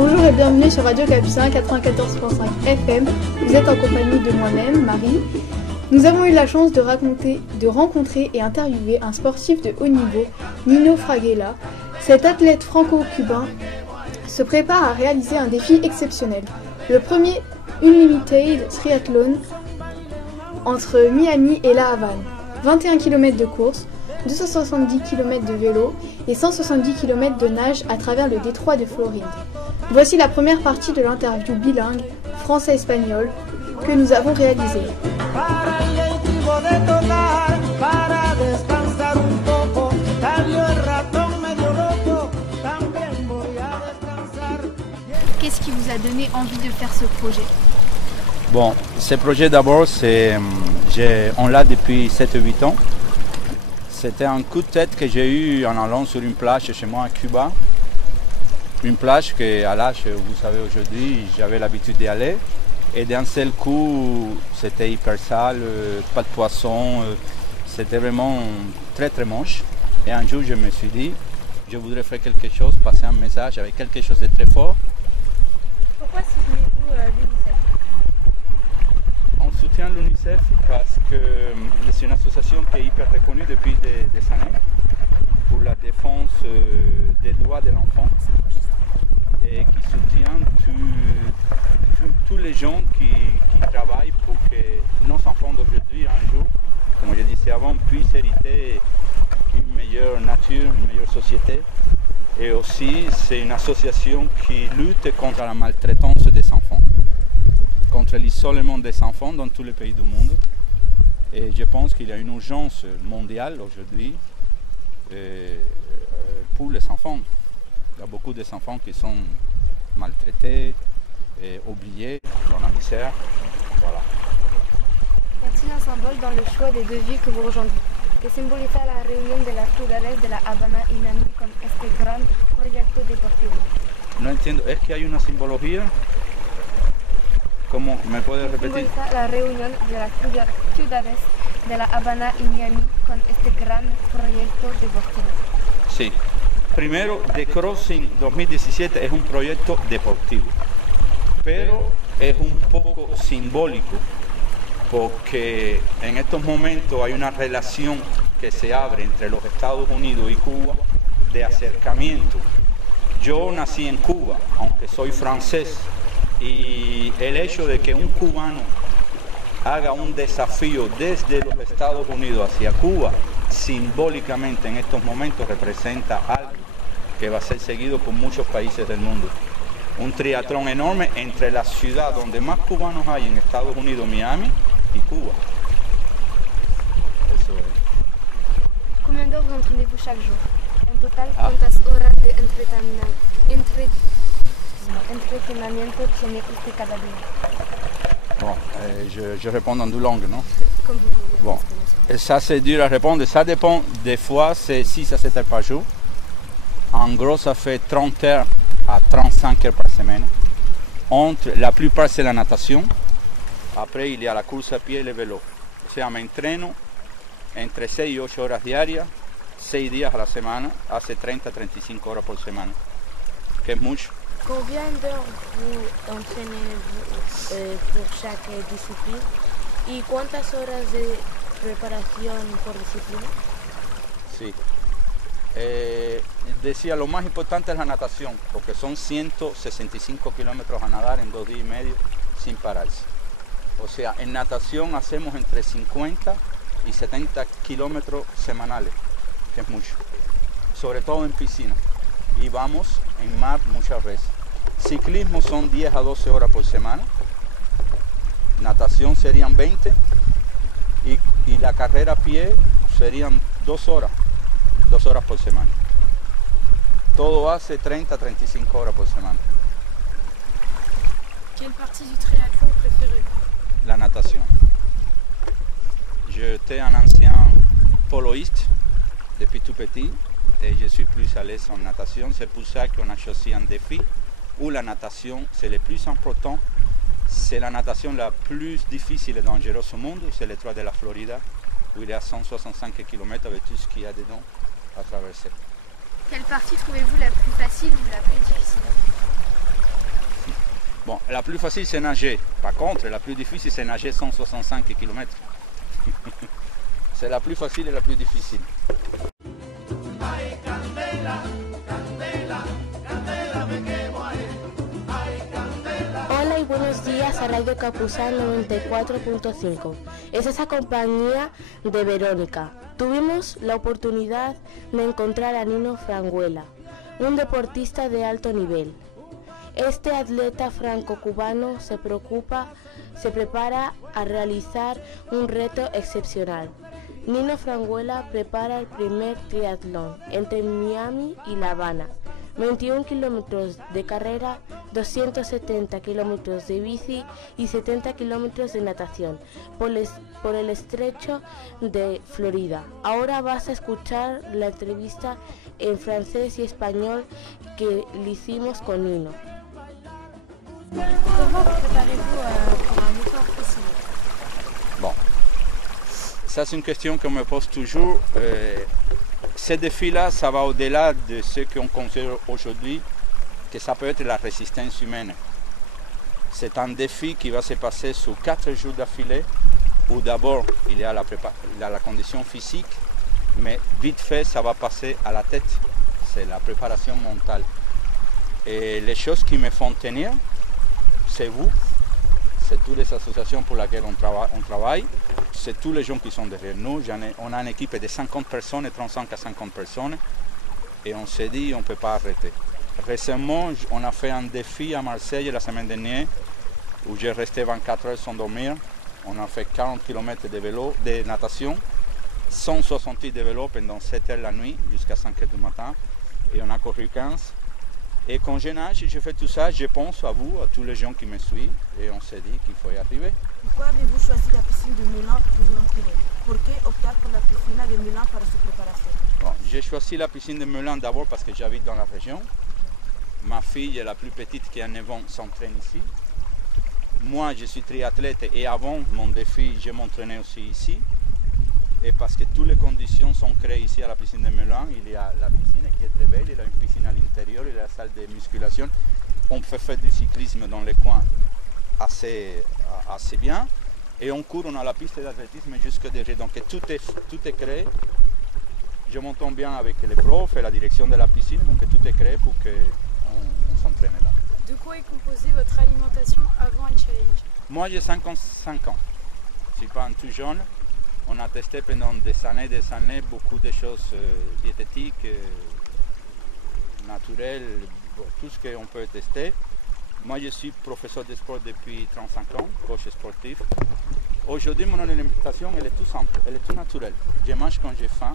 Bonjour et bienvenue sur Radio Capucin 94.5 FM. Vous êtes en compagnie de moi-même, Marie. Nous avons eu la chance de rencontrer et interviewer un sportif de haut niveau, Nino Fraguela. Cet athlète franco-cubain se prépare à réaliser un défi exceptionnel. Le premier Unlimited Triathlon entre Miami et La Havane. 21 km de course, 270 km de vélo et 170 km de nage à travers le détroit de Floride. Voici la première partie de l'interview bilingue français-espagnol que nous avons réalisée. Qu'est-ce qui vous a donné envie de faire ce projet? Bon, ce projet d'abord, on l'a depuis 7-8 ans. C'était un coup de tête que j'ai eu en allant sur une plage chez moi à Cuba. Une plage que, à l'âge, vous savez, aujourd'hui, j'avais l'habitude d'y aller. Et d'un seul coup, c'était hyper sale, pas de poisson. C'était vraiment très très moche. Et un jour, je me suis dit, je voudrais faire quelque chose, passer un message avec quelque chose de très fort. Pourquoi soutenez-vous l'UNICEF? On soutient l'UNICEF parce que c'est une association qui est hyper reconnue depuis des années pour la défense des droits de l'enfant et qui soutient tous les gens qui travaillent pour que nos enfants d'aujourd'hui, un jour, comme je disais avant, puissent hériter une meilleure nature, une meilleure société. Et aussi, c'est une association qui lutte contre la maltraitance des enfants, contre l'isolement des enfants dans tous les pays du monde. Et je pense qu'il y a une urgence mondiale aujourd'hui pour les enfants. Il y a beaucoup d'enfants qui sont maltraités et oubliés dans la misère. Voilà. Y a-t-il un symbole dans le choix des deux villes que vous rejoindrez? Que symboliza la reunión de las ciudades de La Habana y Miami con este gran proyecto deportivo? No entiendo, ¿es que hay una simbología? ¿Cómo me puedes repetir? Symboliza la reunión de las ciudades de La Habana y Miami con este gran proyecto deportivo. Sí. Primero, The Crossing 2017 es un proyecto deportivo, pero es un poco simbólico, porque en estos momentos hay una relación que se abre entre los Estados Unidos y Cuba de acercamiento. Yo nací en Cuba, aunque soy francés, y el hecho de que un cubano haga un desafío desde los Estados Unidos hacia Cuba, simbólicamente en estos momentos representa algo que va a ser seguido por muchos países del mundo. Un triatlón enorme entre la ciudad donde más cubanos hay en Estados Unidos, Miami, y Cuba. Eso es. Combien d'heures vous entraînez-vous chaque jour? En total, ¿cuántas horas de entrenamiento tiene usted cada día? Bon, je réponds en deux langues, non? Comme vous voulez. Bon, et ça c'est dur à répondre, ça dépend, des fois c'est 6 à 7 heures par jour. En gros, ça fait 30 heures à 35 heures par semaine. La plupart c'est la natation. Après, il y a la course à pied et le vélo. O sea, me entreno entre 6 y 8 horas diarias, 6 días a la semana, hace 30-35 horas por semana, que es mucho. Combien d'heures vous entraînez pour chaque discipline? ¿Y cuántas horas de preparación por disciplina? Sí. Decía, lo más importante es la natación, porque son 165 kilómetros a nadar en 2 días y medio sin pararse. O sea, en natación hacemos entre 50 y 70 kilómetros semanales, que es mucho, sobre todo en piscina. Y vamos en mar muchas veces. Ciclismo son 10 a 12 horas por semana, natación serían 20 y la carrera a pie serían 2 horas por semana. Todo hace 30 a 35 horas por semana. Quelle partie du triathlon préférez-vous? La natation. J'étais un ancien poloiste depuis tout petit et je suis plus à l'aise en natation. C'est pour ça qu'on a choisi un défi où la natation c'est le plus important. C'est la natation la plus difficile et dangereuse au monde. C'est le Détroit de la Florida où il y a 165 km avec tout ce qu'il y a dedans à traverser. Quelle partie trouvez-vous la plus facile ou la plus difficile? Bon, la plus facile c'est nager. Par contre, la plus difficile c'est nager 165 km. C'est la plus facile et la plus difficile. Hola y buenos días a Radio Capuzán 94.5. Es esa compañía de Verónica. Tuvimos la oportunidad de encontrar a Nino Franguella, un deportista de alto nivel. Este atleta franco-cubano se prepara a realizar un reto excepcional. Nino Franguella prepara el primer triatlón entre Miami y La Habana. 21 kilómetros de carrera, 270 kilómetros de bici y 70 kilómetros de natación por el estrecho de Florida. Ahora vas a escuchar la entrevista en francés y español que le hicimos con Nino. Comment vous préparez-vous pour un effort aussi lourd? Bon, ça c'est une question qu'on me pose toujours. Ces défis-là, ça va au-delà de ce qu'on considère aujourd'hui que ça peut être la résistance humaine. C'est un défi qui va se passer sur 4 jours d'affilée, où d'abord il y a la condition physique, mais vite fait ça va passer à la tête. C'est la préparation mentale. Et les choses qui me font tenir, c'est vous, c'est toutes les associations pour lesquelles on travaille, c'est tous les gens qui sont derrière nous. On a une équipe de 50 personnes, et 35 à 50 personnes, et on s'est dit on ne peut pas arrêter. Récemment, on a fait un défi à Marseille la semaine dernière, où j'ai resté 24 heures sans dormir. On a fait 40 km de vélo, de natation, 170 de vélo pendant 7 heures la nuit, jusqu'à 5 heures du matin, et on a couru 15. Et quand je nage et je fais tout ça, je pense à vous, à tous les gens qui me suivent, et on s'est dit qu'il faut y arriver. Pourquoi avez-vous choisi la piscine de Milan pour vous entraîner? Pourquoi opter pour la piscine de Milan pour sa préparation? Bon, j'ai choisi la piscine de Milan d'abord parce que j'habite dans la région. Ma fille, la plus petite qui a 9 ans, s'entraîne ici. Moi, je suis triathlète et avant mon défi, je m'entraînais aussi ici. Et parce que toutes les conditions sont créées ici à la piscine de Milan, il y a la piscine qui est très belle, il y a une piscine à l'intérieur, il y a la salle de musculation. On peut faire du cyclisme dans les coins assez bien. Et on court, on a la piste d'athlétisme jusque derrière. Donc tout est créé. Je m'entends bien avec les profs et la direction de la piscine, donc tout est créé pour qu'on s'entraîne là. De quoi est composée votre alimentation avant un challenge? Moi j'ai 55 ans, je ne suis pas un tout jeune. On a testé pendant des années beaucoup de choses diététiques, naturelles, tout ce qu'on peut tester. Moi je suis professeur de sport depuis 35 ans, coach sportif. Aujourd'hui mon alimentation elle est tout simple, elle est tout naturelle. Je mange quand j'ai faim,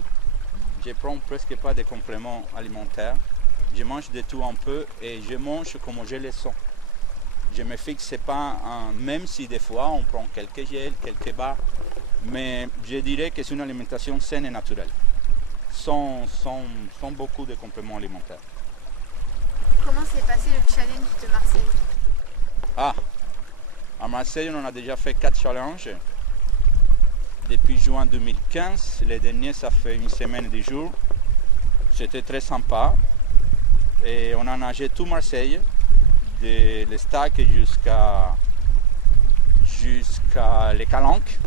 je ne prends presque pas de compléments alimentaires. Je mange de tout un peu et je mange comme je le sens. Je ne me fixe pas, même si des fois on prend quelques gels, quelques barres, mais je dirais que c'est une alimentation saine et naturelle, sans beaucoup de compléments alimentaires. Comment s'est passé le challenge de Marseille? À Marseille on a déjà fait 4 challenges. Depuis juin 2015, les derniers ça fait une semaine et 10 jours. C'était très sympa. Et on a nagé tout Marseille, de l'Estac jusqu'à les Calanques.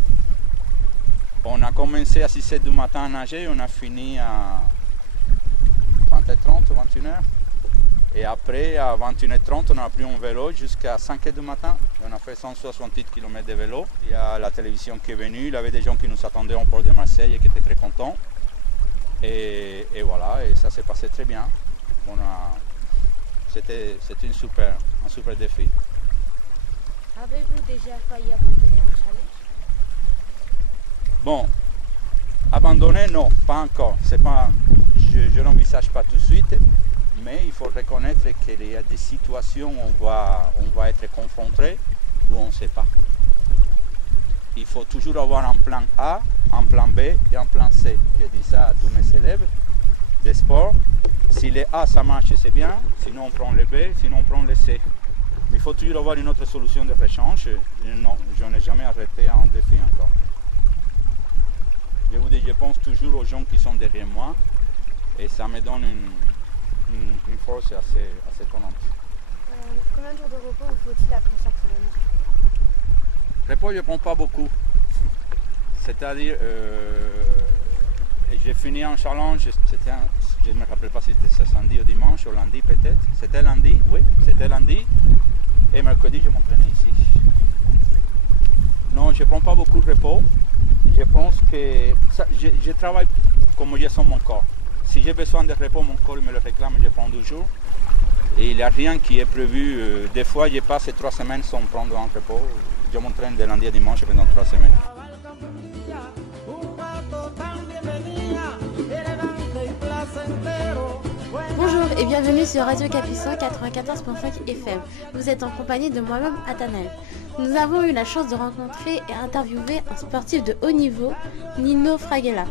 On a commencé à 6h du matin à nager et on a fini à 20h30, 21h. Et après, à 21h30, on a pris un vélo jusqu'à 5h du matin. On a fait 168 km de vélo. Il y a la télévision qui est venue, il y avait des gens qui nous attendaient au port de Marseille et qui étaient très contents. Et voilà, et ça s'est passé très bien. C'était un super défi. Avez-vous déjà failli abandonner un challenge? Bon, abandonner, non, pas encore. Je n'envisage pas tout de suite, mais il faut reconnaître qu'il y a des situations où on va être confronté où on ne sait pas. Il faut toujours avoir un plan A, un plan B et un plan C. Je dis ça à tous mes élèves de sport. Si le A ça marche, c'est bien, sinon on prend le B, sinon on prend le C. Mais il faut toujours avoir une autre solution de rechange. Non, je n'ai jamais arrêté un défi encore. Je vous dis, je pense toujours aux gens qui sont derrière moi et ça me donne une force assez étonnante. Combien de jours de repos vous faut-il après chaque semaine? Repos, je ne prends pas beaucoup. C'est-à-dire, j'ai fini un challenge, je ne me rappelle pas si c'était samedi ou dimanche, ou lundi peut-être. C'était lundi, oui, c'était lundi. Et mercredi, je m'entraînais ici. Non, je ne prends pas beaucoup de repos. Je pense que je travaille comme je sens mon corps. Si j'ai besoin de repos, mon corps me le réclame, je prends 2 jours. Et il n'y a rien qui est prévu. Des fois, je passe 3 semaines sans prendre un repos. Je m'entraîne de lundi à dimanche pendant 3 semaines. Bonjour et bienvenue sur Radio Capucin 94.5 FM. Vous êtes en compagnie de moi-même, Athanel. Nous avons eu la chance de rencontrer et interviewer un sportif de haut niveau, Nino Fraghella.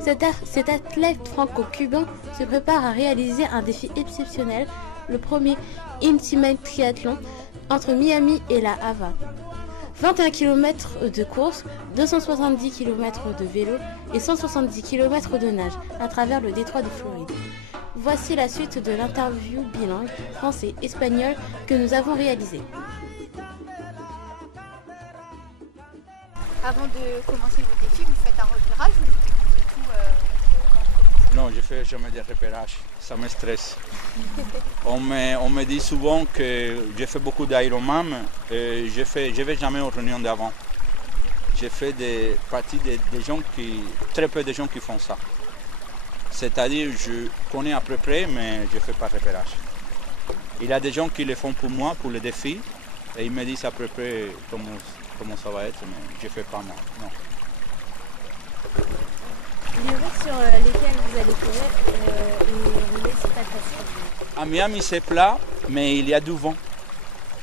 Cet athlète franco-cubain se prépare à réaliser un défi exceptionnel, le premier Ultimate Triathlon entre Miami et La Havane. 21 km de course, 270 km de vélo et 170 km de nage à travers le détroit de Floride. Voici la suite de l'interview bilingue français-espagnol que nous avons réalisée. Avant de commencer le défi, vous faites un repérage ou vous découvrez tout Non, je ne fais jamais de repérage, ça me stresse. On me dit souvent que je fais beaucoup d'Ironman et je ne vais jamais aux réunions d'avant. Je fais partie des gens très peu de gens qui font ça. C'est-à-dire, je connais à peu près, mais je ne fais pas de repérage. Il y a des gens qui le font pour moi, pour le défi, et ils me disent à peu près comment ça va être, mais je ne fais pas moi, non. Les routes sur lesquelles vous allez courir et rouler, c'est pas facile. À Miami, c'est plat, mais il y a du vent.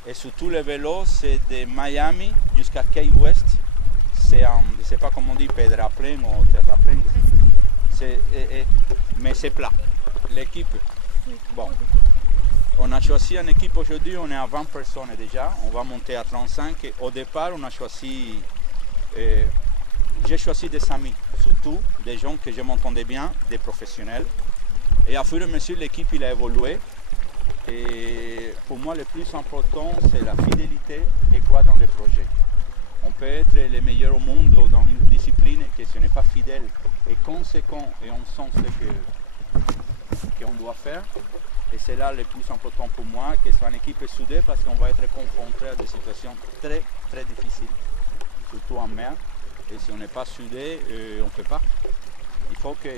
Et surtout le vélo, c'est de Miami jusqu'à Key West. C'est je ne sais pas comment on dit, pedraplén ou terraplén. Mais c'est plat. L'équipe, bon. On a choisi une équipe aujourd'hui, on est à 20 personnes déjà. On va monter à 35. Et au départ, on a choisi... j'ai choisi des amis, surtout des gens que je m'entendais bien, des professionnels. Et à fur et à mesure, l'équipe il a évolué. Et pour moi, le plus important, c'est la fidélité et quoi dans le projet. On peut être les meilleurs au monde dans une discipline que si on n'est pas fidèle et conséquent et on sent ce qu'on doit faire. Et c'est là le plus important pour moi, que ce soit une équipe soudée parce qu'on va être confronté à des situations très très difficiles, surtout en mer. Et si on n'est pas soudé, on ne peut pas. Il faut que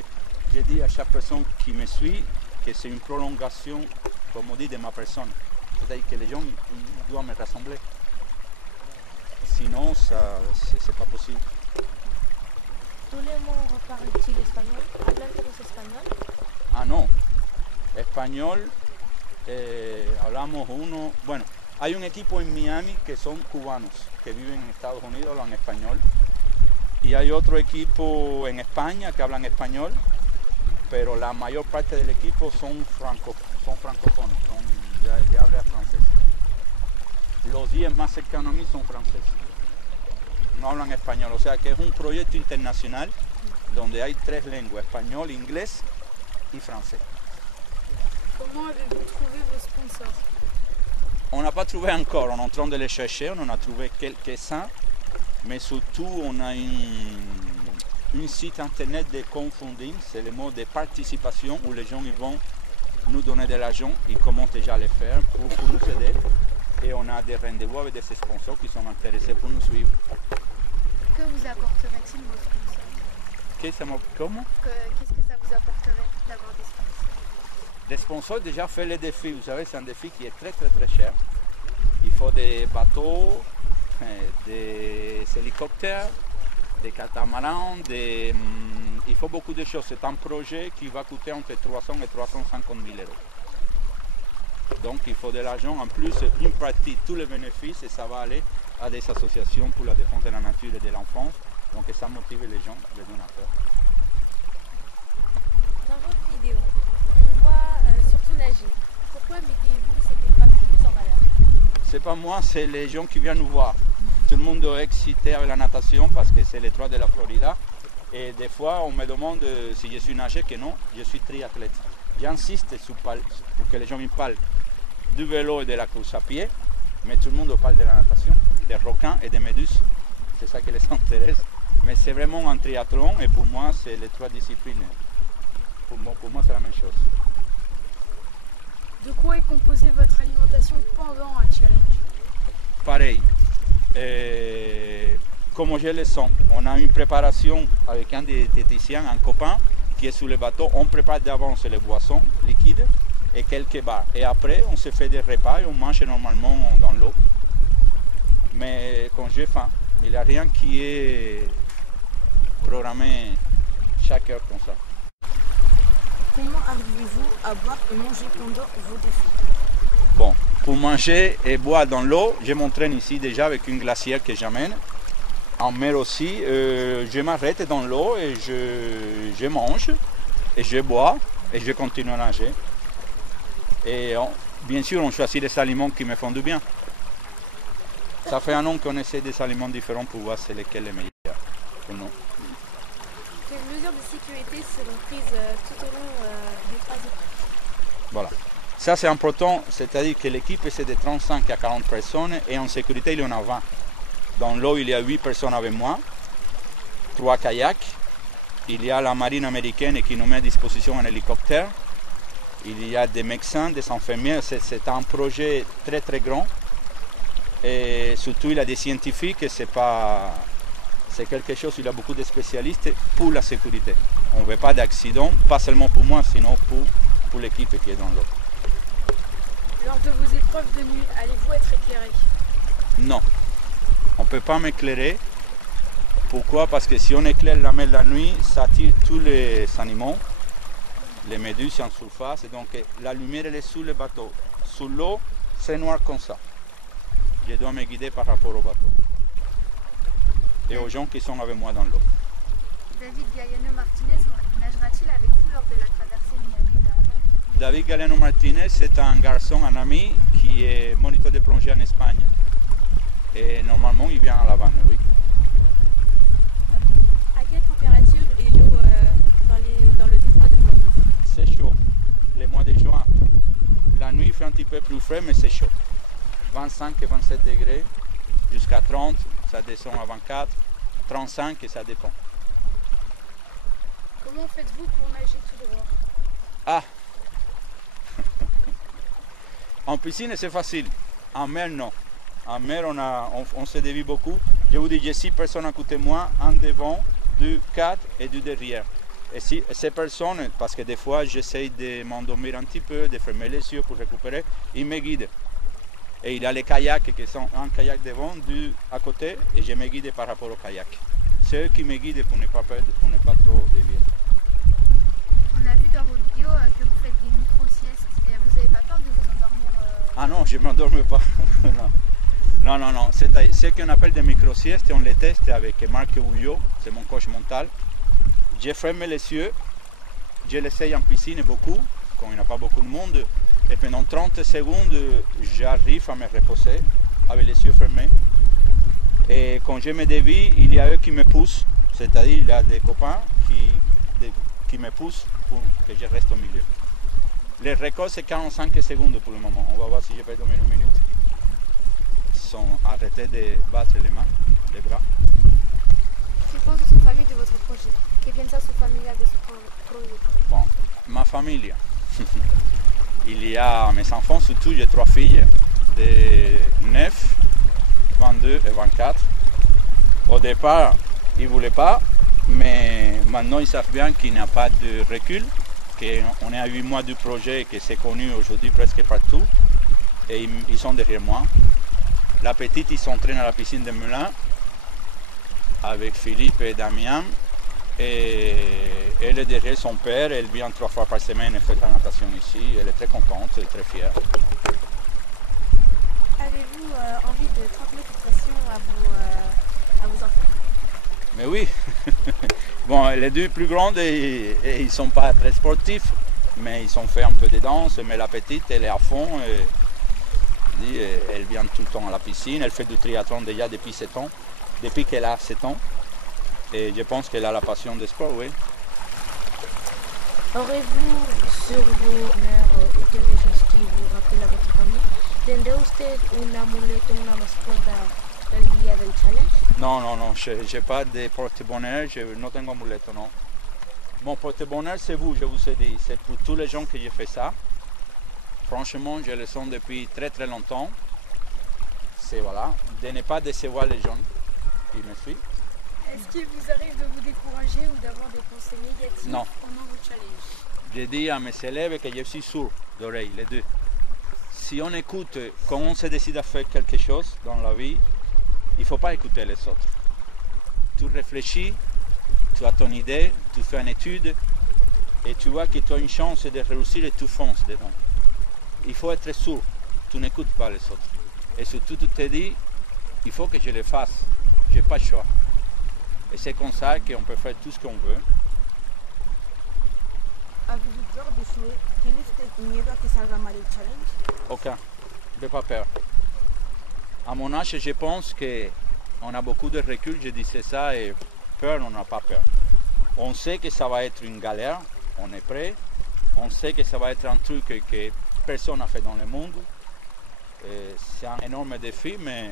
je dise à chaque personne qui me suit que c'est une prolongation, comme on dit, de ma personne. C'est-à-dire que les gens ils doivent me rassembler. Sinon, c'est pas possible. Tous les mots parlent-ils espagnol? ¿Hablan todos español? Ah no, español, hablamos uno, bueno, hay un equipo en Miami que son cubanos, que viven en Estados Unidos, hablan español. Y hay otro equipo en España que hablan español, pero la mayor parte del equipo son francófonos, de habla francés. Los 10 más cercanos a mí son franceses, no hablan español, o sea que es un proyecto internacional donde hay 3 lenguas, español, inglés y francés. Comment avez-vous trouvé vos sponsors? On n'a pas trouvé encore, on est en train de les chercher, on en a trouvé quelques-uns, mais surtout on a un site internet de crowdfunding, c'est le mot de participation où les gens ils vont nous donner de l'argent, ils commencent déjà à le faire pour nous aider. Et on a des rendez-vous avec des sponsors qui sont intéressés pour nous suivre. Que vous apporterait-il vos sponsors? Comment? Qu'est-ce que ça vous apporterait d'avoir des sponsors? Les sponsors déjà fait le défi, vous savez c'est un défi qui est très très très cher. Il faut des bateaux, des hélicoptères, des catamarans, il faut beaucoup de choses. C'est un projet qui va coûter entre 300 et 350 000 euros. Donc il faut de l'argent, en plus une partie, tous les bénéfices, et ça va aller à des associations pour la défense de la nature et de l'enfance. Donc ça motive les gens, les donateurs. Dans votre vidéo, on voit surtout nager. Pourquoi mettez-vous cette épreuve plus en valeur? C'est pas moi, c'est les gens qui viennent nous voir. Tout le monde est excité avec la natation parce que c'est les trois de la Florida. Et des fois, on me demande si je suis nageur, que non, je suis triathlète. J'insiste pour que les gens me parlent. du vélo et de la course à pied, mais tout le monde parle de la natation, des requins et des méduses. C'est ça qui les intéresse. Mais c'est vraiment un triathlon et pour moi, c'est les trois disciplines. Pour moi, c'est la même chose. De quoi est composée votre alimentation pendant un challenge? Pareil. Comme je le sens, on a une préparation avec un des diététiciens, un copain qui est sur le bateau. On prépare d'avance les boissons liquides et quelques bars. Et après, on se fait des repas et on mange normalement dans l'eau. Mais quand j'ai faim, il n'y a rien qui est programmé chaque heure comme ça. Comment arrivez-vous à boire et manger pendant vos défis? Bon, pour manger et boire dans l'eau, je m'entraîne ici déjà avec une glacière que j'amène. En mer aussi, je m'arrête dans l'eau et je mange et je bois et je continue à nager. Et bien sûr, on choisit des aliments qui me font du bien. Ça fait un an qu'on essaie des aliments différents pour voir c'est lesquels les meilleurs pour nous. Quelles mesures de sécurité seront prises tout au long des 3 épreuves? Voilà. Ça c'est important, c'est-à-dire que l'équipe c'est de 35 à 40 personnes et en sécurité il y en a 20. Dans l'eau il y a 8 personnes avec moi, 3 kayaks, il y a la marine américaine qui nous met à disposition un hélicoptère, il y a des médecins, des infirmières, c'est un projet très très grand et surtout il y a des scientifiques, c'est quelque chose, il y a beaucoup de spécialistes pour la sécurité. On ne veut pas d'accident, pas seulement pour moi, sinon pour l'équipe qui est dans l'eau. Lors de vos épreuves de nuit, allez-vous être éclairé? Non, on ne peut pas m'éclairer. Pourquoi? Parce que si on éclaire la mer la nuit, ça attire tous les animaux, les méduses en surface. Et donc la lumière elle est sous le bateau. Sous l'eau, c'est noir comme ça. Je dois me guider par rapport au bateau et aux gens qui sont avec moi dans l'eau. David Galliano-Martinez nagera-t-il avec vous lors de la traversée Miami-Bahama? David Galliano-Martinez, c'est un garçon, un ami qui est moniteur de plongée en Espagne. Et normalement, il vient à La Havane, oui. À quelle température est l'eau dans le détroit de Floride? C'est chaud, les mois de juin. La nuit, il fait un petit peu plus frais, mais c'est chaud. 25 et 27 degrés, jusqu'à 30, ça descend à 24, 35 et ça dépend. Comment faites-vous pour nager tout droit? Ah En piscine, c'est facile. En mer, non. En mer, on se dévie beaucoup. Je vous dis, j'ai 6 personnes à côté de moi, un devant, 2, 4 et 2 derrière. Et ces personnes, parce que des fois, j'essaye de m'endormir un petit peu, de fermer les yeux pour récupérer, ils me guident. Et il y a les kayaks qui sont un kayak devant, 2 à côté, et je me guide par rapport au kayak. C'est eux qui me guident pour ne pas perdre, pour ne pas trop dévier. On a vu dans vos vidéos que vous faites des micro-siestes et vous n'avez pas peur de vous endormir Ah non, je ne m'endorme pas. Non. C'est ce qu'on appelle des micro-siestes et on les teste avec Marc Houillot, c'est mon coach mental. Je ferme les yeux, je l'essaye en piscine beaucoup, quand il n'y a pas beaucoup de monde. Et pendant 30 secondes, j'arrive à me reposer avec les yeux fermés. Et quand je me dévie, il y a eux qui me poussent, c'est-à-dire il y a des copains qui me poussent pour que je reste au milieu. Le record, c'est 45 secondes pour le moment. On va voir si je peux dormir une minute. Ils sont arrêtés de battre les mains, les bras. Que pense votre famille de votre projet? Que piensa su familia de su proyecto? Bon, ma famille. Il y a mes enfants, surtout j'ai 3 filles de 9, 22 et 24. Au départ, ils ne voulaient pas, mais maintenant ils savent bien qu'il n'y a pas de recul, qu'on est à 8 mois du projet et que c'est connu aujourd'hui presque partout. Et ils sont derrière moi. La petite, ils s'entraînent à la piscine de Melun avec Philippe et Damien. Et elle est derrière son père, elle vient 3 fois par semaine et fait de la natation ici. Elle est très contente, elle est très fière. Avez-vous envie de transmettre cette passion à vos enfants? Mais oui. Bon, les 2 plus grandes, ils ne sont pas très sportifs, mais ils ont fait un peu de danse. Mais la petite, elle est à fond. Elle vient tout le temps à la piscine. Elle fait du triathlon déjà depuis 7 ans, depuis qu'elle a 7 ans. Et je pense qu'elle a la passion du sport, oui. Aurez-vous sur vos honneurs ou quelque chose qui vous rappelle à votre famille? ¿Tendrá usted un amuleto, una mascota el día del challenge? Non, non, non, je n'ai pas de porte-bonheur, je ne tengo amuleto, non. Mon porte-bonheur, c'est vous, je vous ai dit. C'est pour tous les gens que j'ai fait ça. Franchement, je le sens depuis très très longtemps. C'est voilà, de ne pas décevoir les gens qui me suivent. Est-ce qu'il vous arrive de vous décourager ou d'avoir des pensées négatives Non. pendant vos challenges? Je dis à mes élèves que je suis sourd d'oreille, les deux. Si on écoute, quand on se décide à faire quelque chose dans la vie, il ne faut pas écouter les autres. Tu réfléchis, tu as ton idée, tu fais une étude et tu vois que tu as une chance de réussir et tu fonces dedans. Il faut être sourd, tu n'écoutes pas les autres. Et surtout tu te dis, il faut que je le fasse, je n'ai pas le choix. Et c'est comme ça qu'on peut faire tout ce qu'on veut. ¿Avez-vous peur d'échouer? ¿Tiene usted miedo a que salga mal el challenge? Aucun, je n'ai pas peur. À mon âge, je pense qu'on a beaucoup de recul, je disais ça, et peur, on n'a pas peur. On sait que ça va être une galère, on est prêt. On sait que ça va être un truc que personne n'a fait dans le monde. C'est un énorme défi, mais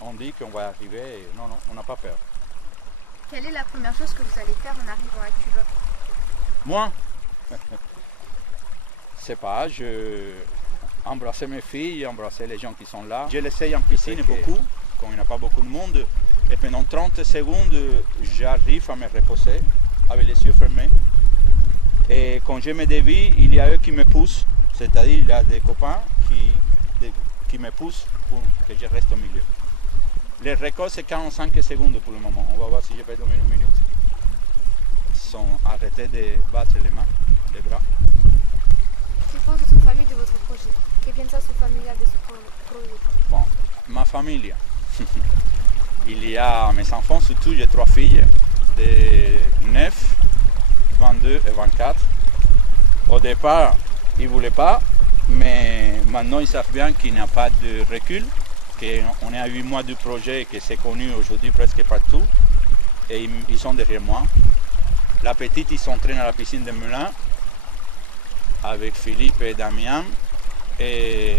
on dit qu'on va arriver, et non, non, on n'a pas peur. Quelle est la première chose que vous allez faire en arrivant à Cuba? Moi, c'est pas, je embrasser mes filles, embrasser les gens qui sont là. Je l'essaye en piscine beaucoup, quand il n'y a pas beaucoup de monde. Et pendant 30 secondes, j'arrive à me reposer avec les yeux fermés. Et quand je me dévie, il y a eux qui me poussent, c'est-à-dire il y a des copains qui me poussent pour que je reste au milieu. Le record, c'est 45 secondes pour le moment. On va voir si je peux dormir une minute. Ils sont arrêtés de battre les mains, les bras. Que pense votre famille de votre projet? ¿Qué piensa su familia de su proyecto? Bon, ma famille. Il y a mes enfants, surtout j'ai 3 filles de 9, 22 et 24. Au départ, ils ne voulaient pas, mais maintenant ils savent bien qu'il n'y a pas de recul, qu'on est à 8 mois du projet et que c'est connu aujourd'hui presque partout. Et ils sont derrière moi. La petite, ils s'entraînent à la piscine de Melun avec Philippe et Damien. Et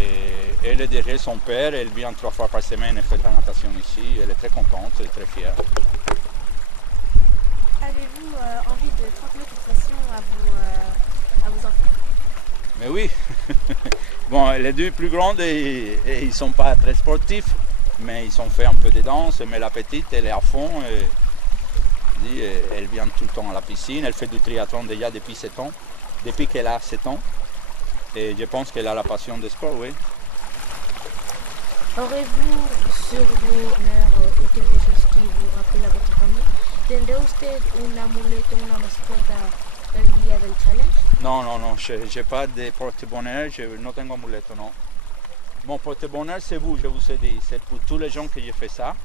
elle est derrière son père, elle vient 3 fois par semaine et fait de la natation ici. Elle est très contente, elle est très fière. Avez-vous envie de transmettre cette passion à vos enfants? Mais oui. Bon, les 2 plus grandes, ils ne sont pas très sportifs, mais ils ont fait un peu de danse. Mais la petite, elle est à fond. Elle vient tout le temps à la piscine. Elle fait du triathlon déjà depuis 7 ans, depuis qu'elle a 7 ans. Et je pense qu'elle a la passion du sport, oui. Aurez-vous sur vos honneurs ou quelque chose qui vous rappelle à votre famille? ¿Tendrá usted un amuleto, una mascota el día del challenge? Non, non, non, je n'ai pas de porte-bonheur, je ne tengo amuleto, non. Mon porte-bonheur, c'est vous, je vous ai dit. C'est pour tous les gens que j'ai fait ça.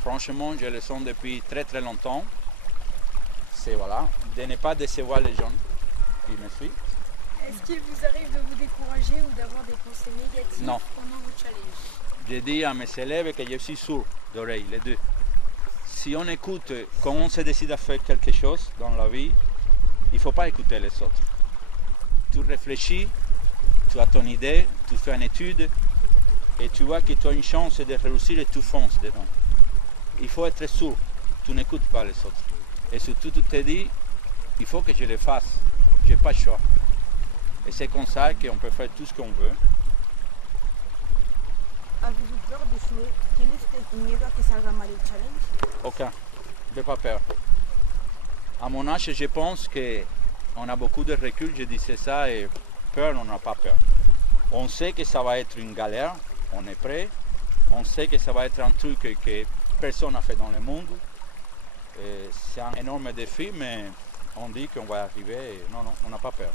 Franchement, je le sens depuis très très longtemps. C'est voilà, de ne pas décevoir les gens qui me suivent. Est-ce qu'il vous arrive de vous décourager ou d'avoir des pensées négatives Non. pendant vos challenges? Je dis à mes élèves que je suis sourd d'oreille, les deux. Si on écoute, quand on se décide à faire quelque chose dans la vie, il ne faut pas écouter les autres. Tu réfléchis, tu as ton idée, tu fais une étude et tu vois que tu as une chance de réussir et tu fonces dedans. Il faut être sourd, tu n'écoutes pas les autres. Et surtout tu te dis, il faut que je le fasse, je n'ai pas le choix. Et c'est comme ça qu'on peut faire tout ce qu'on veut. ¿Avez-vous peur d'échouer? ¿Tiene usted miedo a que salga mal el challenge? Aucun, je n'ai pas peur. À mon âge, je pense qu'on a beaucoup de recul, je disais ça, et peur, on n'a pas peur. On sait que ça va être une galère, on est prêt. On sait que ça va être un truc que personne n'a fait dans le monde. C'est un énorme défi, mais on dit qu'on va arriver, et non, non, on n'a pas peur.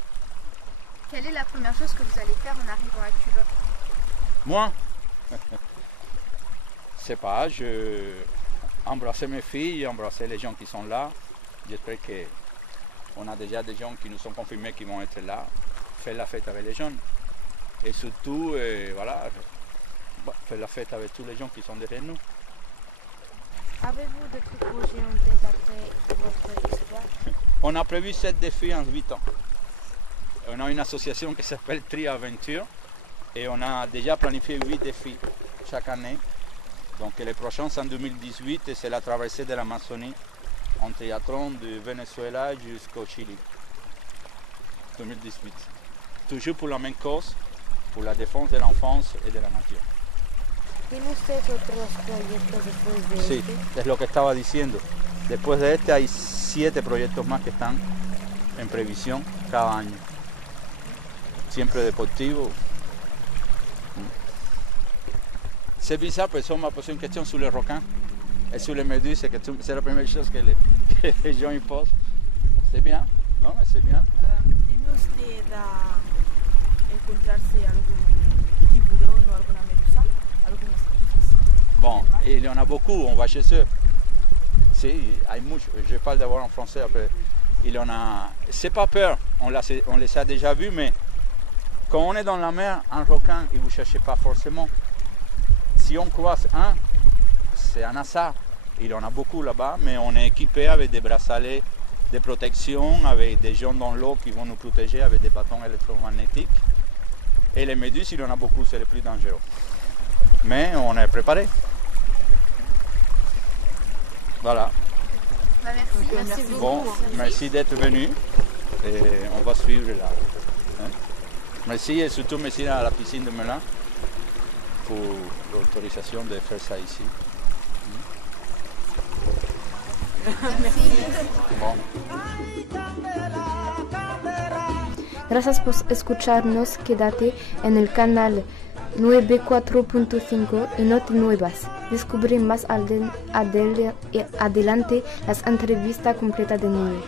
Quelle est la première chose que vous allez faire en arrivant à Cuba? Moi, c'est pas, je embrasser mes filles, embrasser les gens qui sont là. J'espère qu'on a déjà des gens qui nous sont confirmés qui vont être là, faire la fête avec les jeunes. Et surtout, voilà, faire la fête avec tous les gens qui sont derrière nous. Avez-vous d'autres projets en tête après votre histoire? On a prévu 7 défis en 8 ans. On a une association qui s'appelle Tri-Aventure et on a déjà planifié 8 défis chaque année. Donc les prochains c'est en 2018 et c'est la traversée de l'Amazonie en triathlon du Venezuela jusqu'au Chili. 2018. Toujours pour la même cause, pour la défense de l'enfance et de la nature. ¿Tiene usted otros proyectos después de Sí, este? es lo que estaba diciendo. Después de este hay 7 proyectos más que están en previsión cada año. Siempre deportivo. C'est bizarre, parce qu'on m'a posé une question sur les requins et sur les méduses, c'est la première chose que les gens y posent. C'est bien, non? C'est bien. ¿Tiene usted encontrarse algún tiburón o alguna medusa? ¿Algunas medusas? Bon, et il y en a beaucoup, on va chez eux. Si, hay mucho, je parle d'abord en français après. Il y en a, c'est pas peur, on les a déjà vus, mais quand on est dans la mer, un requin, il ne vous cherchez pas forcément. Si on croise un, c'est un hasard. Il y en a beaucoup là-bas, mais on est équipé avec des bracelets de protection, avec des gens dans l'eau qui vont nous protéger avec des bâtons électromagnétiques. Et les méduses, il y en a beaucoup, c'est les plus dangereux. Mais on est préparé. Voilà. Bah, merci. Merci beaucoup. Bon, merci d'être venu. Et on va suivre là. Hein? Merci et surtout merci à la piscine de Melun pour l'autorisation de faire ça ici. Bon. Gracias por escucharnos. Quédate en el canal 94.5 y no te muevas. Descubrí más adelante las entrevistas completas de niños.